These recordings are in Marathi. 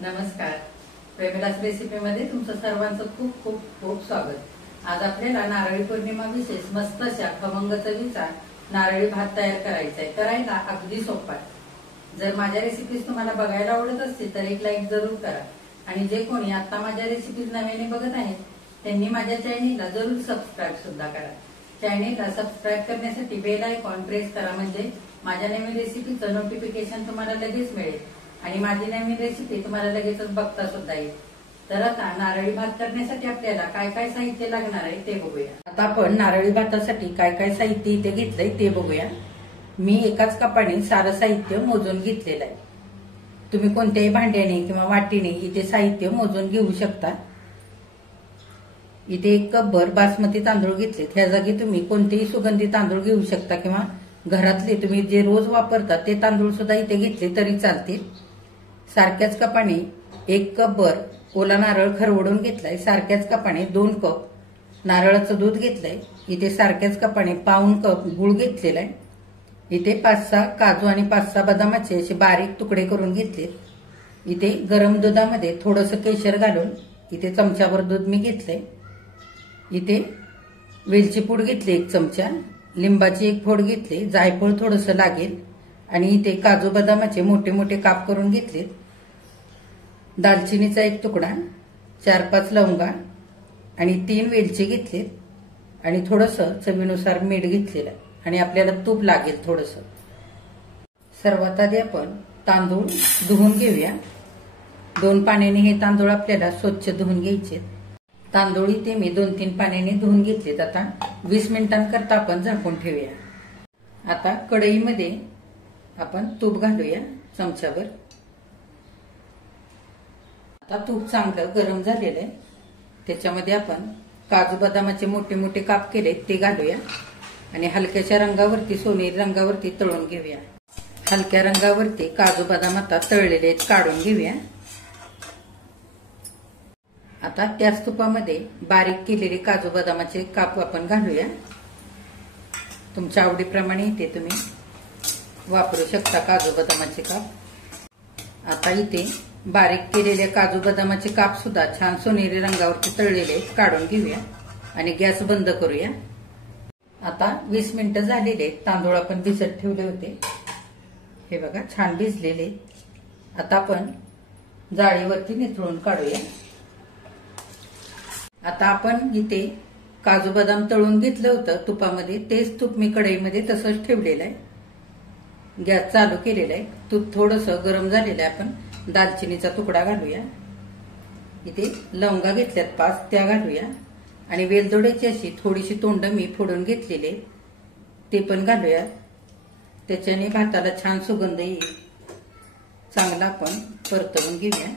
नमस्कार. प्रेमदास रेसिपीमध्ये तुमचं सर्वांचं खूप खूप खूप स्वागत. आज आपल्याला नारळी पौर्णिमा विशेष मस्त अशा खमंग चवीचा नारळी भात तयार करायचा आहे. करायला अगदी सोपा आहे. जर माझ्या रेसिपीज तुम्हाला बघायला आवडत असतील तर एक लाईक जरूर करा. आणि जे कोणी आता माझ्या रेसिपीज नव्याने बघत आहेत त्यांनी माझ्या चॅनेलला जरूर सबस्क्राईब सुद्धा करा. चॅनेलला सबस्क्राईब करण्यासाठी बेल आयकॉन प्रेस करा, म्हणजे माझ्या नवीन रेसिपीचं नोटिफिकेशन तुम्हाला लगेच मिळेल आणि माझी नवीन रेसिपी तुम्हाला लगेचच बघता सुद्धा येईल. तर आता नारळी भात करण्यासाठी आपल्याला काय काय साहित्य लागणार आहे ते बघूया. आता आपण नारळी भातासाठी काय काय साहित्य इथे घेतलंय ते बघूया. मी एकाच कपाने सारं साहित्य मोजून घेतलेलं आहे. तुम्ही कोणत्याही भांड्याने किंवा वाटीने इथे साहित्य मोजून घेऊ शकता. इथे 1 कपभर बासमती तांदूळ घेतले. त्या जागी तुम्ही कोणतेही सुगंधी तांदूळ घेऊ शकता किंवा घरातले तुम्ही जे रोज वापरता ते तांदूळ सुद्धा इथे घेतले तरी चालतील. सारख्याच कपाने 1 कपभर ओला नारळ खरवडून घेतलाय. सारख्याच कपाने 2 कप नारळाचं दूध घेतलंय. इथे सारख्याच कपाने पाऊण कप गुळ घेतलेला आहे. इथे 5-6 काजू आणि 5-6 बदामाचे असे बारीक तुकडे करून घेतले. इथे गरम दुधामध्ये थोडंसं केशर घालून इथे चमच्याभर दूध मी घेतलंय. इथे वेलची पूड घेतली 1 चमचा, लिंबाची 1 फोड घेतली, जायफळ थोडंसं लागेल आणि इथे काजू बदामाचे मोठे मोठे काप करून घेतले. दालचिनीचा 1 तुकडा, 4-5 लवंगा आणि 3 वेलची घेतली आणि थोडंसं चवीनुसार मीठ घेतलेलं आणि आपल्याला तूप लागेल थोडंसं. सर्वात आधी आपण तांदूळ धुवून घेऊया. 2 पाण्याने हे तांदूळ आपल्याला स्वच्छ धुवून घ्यायचे. तांदूळ इथे मी 2-3 पाण्याने धुवून घेतलेत. आता 20 मिनिटांकरता आपण झाकून ठेवूया. आता कढईमध्ये आपण तूप घालूया चमच्याभर. आता तूप चांगलं गरम झालेलं आहे. त्याच्यामध्ये आपण काजू बदामाचे मोठे मोठे काप केले ते घालूया आणि हलक्याच्या रंगावरती सोनेरी रंगावरती तळून घेऊया. हलक्या रंगावरती काजू बदाम आता तळलेले आहेत, काढून घेऊया. आता त्याच तुपामध्ये बारीक केलेले काजू बदामाचे काप आपण घालूया. तुमच्या आवडीप्रमाणे इथे तुम्ही वापरू शकता काजू बदामाचे काप. आता इथे बारीक केलेले काजू बदामाचे काप सुद्धा छान सोनेरी रंगावरती तळलेले काढून घेऊया आणि गॅस बंद करूया. आता 20 मिनिटं झालेले. तांदूळ आपण भिजत ठेवले होते, हे बघा छान भिजलेले. आता आपण जाळीवरती निथळून काढूया. आता आपण इथे काजू बदाम तळून घेतलं होतं तुपामध्ये, तेच तूप मी कढईमध्ये तसंच ठेवलेलं आहे. गॅस चालू केलेला आहे. तूप थोडंसं गरम झालेलं आहे. आपण दालचिनीचा तुकडा घालूया. इथे लवंगा घेतल्यात 5 त्या घालूया आणि वेलदोड्याची अशी थोडीशी तोंड मी फोडून घेतलेले ते पण घालूया. त्याच्याने भाताला छान सुगंध येईल. चांगला आपण परतवून घेऊया.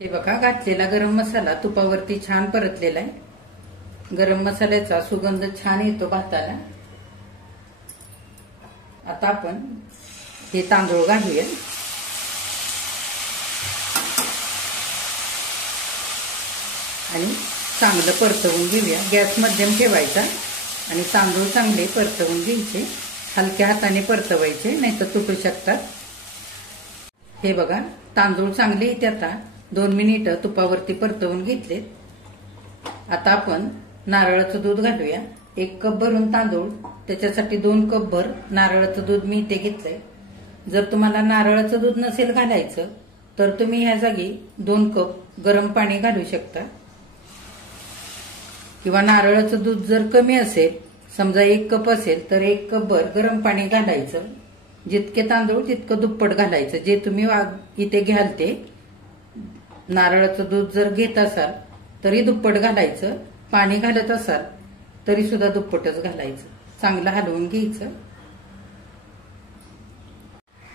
हे बघा घातलेला गरम मसाला तुपावरती छान परतलेला आहे. गरम मसाल्याचा सुगंध छान येतो भाताला. आता आपण हे तांदूळ घालूया आणि चांगलं परतवून घेऊया. गॅस मध्यम ठेवायचा आणि तांदूळ चांगले परतवून घ्यायचे. हलक्या हाताने परतवायचे, नाही तर तुटू शकतात. हे बघा तांदूळ चांगले इथे आता 2 मिनिटं तुपावरती परतवून घेतले. आता आपण नारळाचं दूध घालूया. 1 कप भरून तांदूळ, त्याच्यासाठी 2 कप भर नारळाचं दूध मी इथे घेतलंय. जर तुम्हाला नारळाचं दूध नसेल घालायचं तर तुम्ही ह्या जागी 2 कप गरम पाणी घालू शकता. किंवा नारळाचं दूध जर कमी असेल, समजा 1 कप असेल तर 1 कप भर गरम पाणी घालायचं. जितके तांदूळ तितकं दुप्पट घालायचं. जे तुम्ही इथे घ्याल ते नारळाचं दूध जर घेत असाल तरी दुप्पट घालायचं. पाणी घालत असाल तरी सुद्धा दुप्पटच घालायचं. चांगलं हलवून घ्यायचं.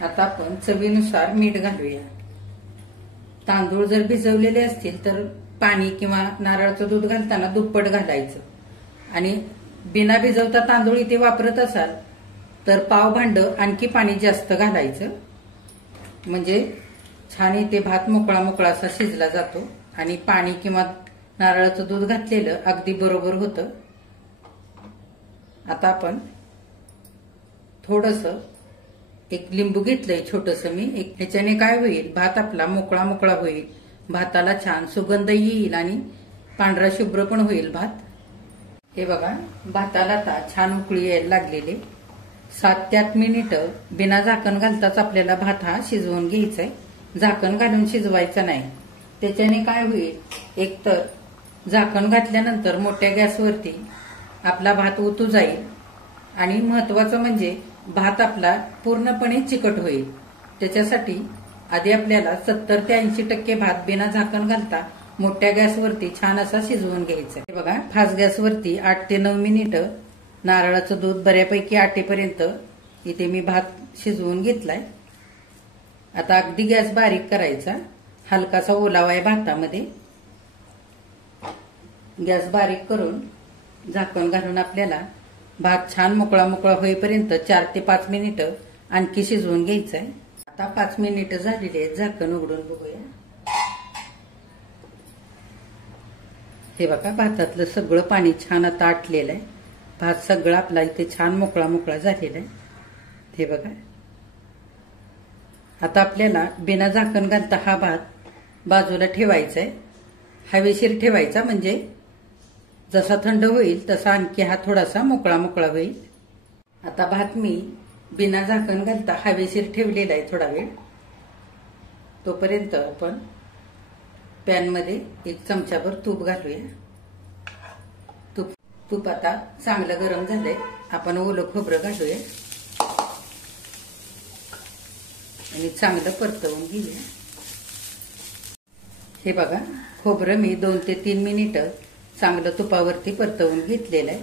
आता आपण चवीनुसार मीठ घालूया. तांदूळ जर भिजवलेले असतील तर पाणी किंवा नारळाचं दूध घालताना दुप्पट घालायचं. आणि बिना भिजवता तांदूळ इथे वापरत असाल तर पाव भांड आणखी पाणी जास्त घालायचं. म्हणजे छान इथे भात मोकळा मोकळा असा शिजला जातो आणि पाणी किंवा नारळाचं दूध घातलेलं अगदी बरोबर होतं. आता आपण थोडंसं एक लिंबू घेतलंय छोटस मी. ह्याच्याने काय होईल, भात आपला मोकळा मोकळा होईल, भाताला छान सुगंध येईल आणि पांढरा शुभ्र पण होईल भात. हे बघा, भाताला आता छान उकळी यायला लागलेली. 7 ते 8 मिनिटं बिना झाकण घालताच आपल्याला भात हा शिजवून घ्यायचा आहे. झाकण घालून शिजवायचं नाही. त्याच्याने काय होईल, एकतर झाकण घातल्यानंतर मोठ्या गॅसवरती आपला भात उतू जाईल आणि महत्वाचं म्हणजे भात आपला पूर्णपणे चिकट होईल. त्याच्यासाठी आधी आपल्याला 70 ते 80% भात बिना झाकण घालता मोठ्या गॅसवरती छान असा शिजवून घ्यायचा. हे बघा, फास्ट गॅसवरती 8 ते 9 मिनिटं नारळाचं दूध बऱ्यापैकी आटेपर्यंत इथे मी भात शिजवून घेतलाय. आता अगदी गॅस बारीक करायचा. हलकासा ओलावा आहे भातामध्ये. गॅस बारीक करून झाकण घालून आपल्याला भात छान मोकळा मोकळा होईपर्यंत 4 ते 5 मिनिटं आणखी शिजवून घ्यायचा आहे. आता 5 मिनिटं झालेली आहेत. झाकण उघडून बघूया. हे बघा, भातातलं सगळं पाणी छान आता आटलेलं आहे. भात सगळा आपला इथे छान मोकळा मोकळा झालेला आहे. हे बघा, आता आपल्याला बिना झाकण घालता हा भात बाजूला ठेवायचा आहे. हवेशीर ठेवायचा, म्हणजे जसा थंड होईल तसा आणखी हा थोडासा मोकळा मोकळा होईल. आता भात मी बिना झाकण घालता हवेशीर ठेवलेला आहे थोडा वेळ. तोपर्यंत आपण पॅनमध्ये 1 चमचाभर तूप घालूया. तूप आता चांगलं गरम झालंय. आपण ओलं खोबरं घालूया आणि चांगलं परतवून घेऊया. हे बघा, खोबरं मी 2 ते 3 मिनिटं चांगलं तुपावरती परतवून घेतलेलं आहे.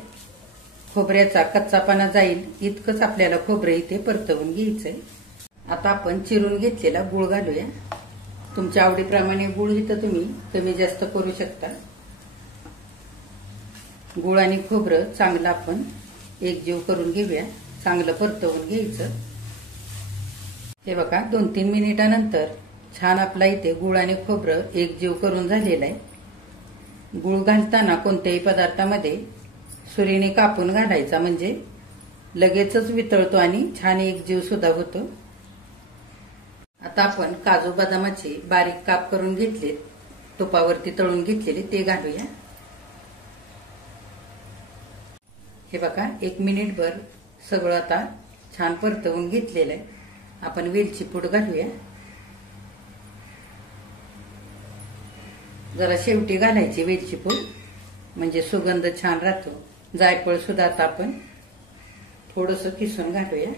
खोबऱ्याचा कच्चापणा जाईल इतकंच आपल्याला खोबरं इथे परतवून घ्यायचंय. आता आपण चिरून घेतलेला गूळ घालूया. तुमच्या आवडीप्रमाणे गूळ इथं तुम्ही कमी जास्त करू शकता. गूळ आणि खोबरं चांगलं आपण एकजीव करून घेऊया. चांगलं परतवून घ्यायचं. हे बघा, 2-3 मिनिटानंतर छान आपला इथे गूळ आणि खोबरं एकजीव करून झालेलं आहे. गूळ घालताना कोणत्याही पदार्थामध्ये सुरीने कापून घालायचा, म्हणजे लगेचच वितळतो आणि छान एकजीव सुद्धा होतो. आता आपण काजू बदामाचे बारीक काप करून घेतले, तुपावरती तळून घेतलेले, ते घालूया. हे बघा, 1 मिनिटभर सगळं आता छान परतवून घेतलेलं आहे. आपण वेलची पूड घालूया. जरा शेवटी घालायची वेलची पूड, म्हणजे सुगंध छान राहतो. जायफळ सुद्धा आता आपण थोडंसं किसून घालूया.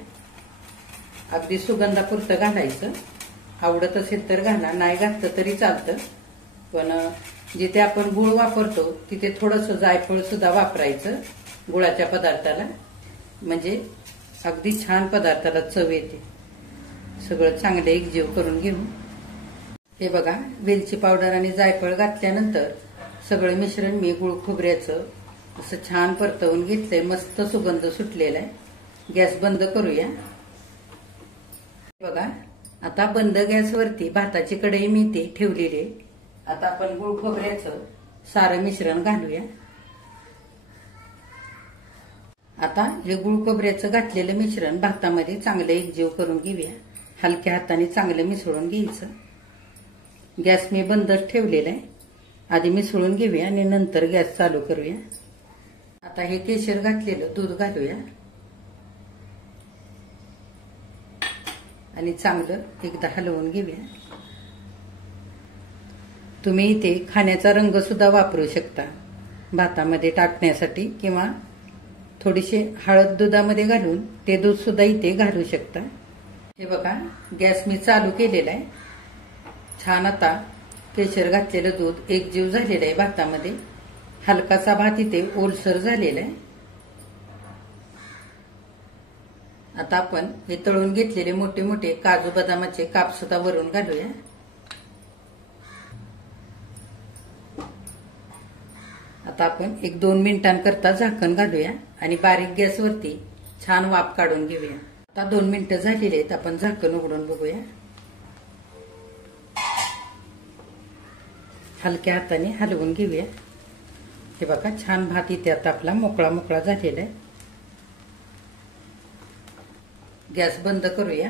अगदी सुगंधापुरतं घालायचं. आवडत असेल तर घाला, नाही घातलं तरी चालतं. पण जिथे आपण गूळ वापरतो तिथे थोडंसं जायफळ सुद्धा वापरायचं गुळाच्या पदार्थाला, म्हणजे अगदी छान पदार्थाला चव येते. सगळं चांगलं एकजीव करून घेऊ. हे बघा, वेलची पावडर आणि जायफळ घातल्यानंतर सगळं मिश्रण मी गूळ खोबऱ्याचं असं छान परतवून घेतलंय. मस्त सुगंध सुटलेला आहे. गॅस बंद करूया. बघा, आता बंद गॅसवरती भाताची कढई मी ते ठेवलेली आहे. आता आपण गूळ खोबऱ्याचं सारं मिश्रण घालूया. आता हे गूळ खोबऱ्याचं घातलेलं मिश्रण भातामध्ये चांगलं एकजीव करून घेऊया. हलक्या हाताने चांगलं मिसळून घ्यायचं. गॅस मी बंदच ठेवलेला आहे. आधी मिसळून घेऊया आणि नंतर गॅस चालू करूया. आता हे केशर घातलेलं दूध घालूया आणि चांगलं एकदा हलवून घेऊया. तुम्ही इथे खाण्याचा रंग सुद्धा वापरू शकता भातामध्ये टाकण्यासाठी, किंवा थोडीशी हळद दुधामध्ये घालून ते दूध सुद्धा इथे घालू शकता. हे बघा, गॅस मी चालू केलेला आहे. छान आता केशर घातलेलं दूध एकजीव झालेलं आहे भातामध्ये. हलकासा भात इथे ओलसर झालेला आहे. आता आपण हे तळून घेतलेले मोठे मोठे काजू बदामाचे काप सुद्धा वरून घालूया. आता आपण 1-2 मिनिटांकरता झाकण घालूया आणि बारीक गॅसवरती छान वाफ काढून घेऊया. आता 2 मिनिटं झालेली आहेत. आपण झाकण उघडून बघूया. हलक्या हाताने हलवून घेऊया. हे बघा, छान भात इथे आता आपला मोकळा मोकळा झालेला आहे. गॅस बंद करूया.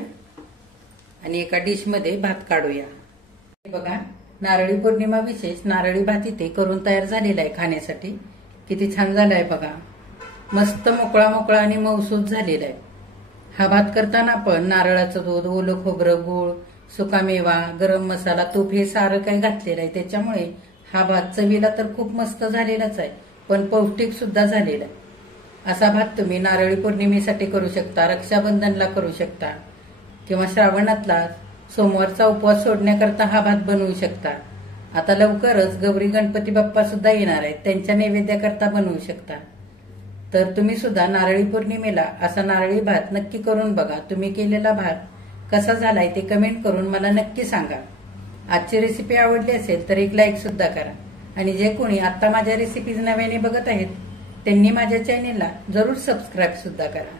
आणि एका डिश मध्ये भात काढूया। बघा, नारळी पौर्णिमा विशेष नारळी भात इथे करून तयार झालेला आहे खाण्यासाठी। किती छान झालाय बघा, मस्त मोकळा मोकळा आणि मऊसूत झालेला आहे। हा भात करताना आपण नारळाचं दूध, ओलं खोबरं, गूळ, सुकामेवा, गरम मसाला, तूप हे सारं काही घातलेलं आहे। त्याच्यामुळे हा भात चवीला तर खूप मस्त झालेलाच आहे, पण पौष्टिक सुद्धा झालेला आहे। असा भात तुम्ही नारळी पौर्णिमेसाठी करू शकता, रक्षाबंधनला करू शकता, किंवा श्रावणातला सोमवारचा उपवास सोडण्याकरता हा भात बनवू शकता। आता लवकरच गौरी गणपती बाप्पा सुद्धा येणार आहेत, त्यांच्या नैवेद्याकरता बनवू शकता। तर तुम्ही सुद्धा नारळी पौर्णिमेला असा नारळी भात नक्की करून बघा। तुम्ही केलेला भात कसा झालाय ते कमेंट करून मला नक्की सांगा। आजची रेसिपी आवडली असेल तर एक लाईक सुद्धा करा, आणि जे कोणी आता माझ्या रेसिपीज नव्याने बघत आहेत त्यांनी माझ्या चॅनेलला जरूर सबस्क्राईब सुद्धा करा।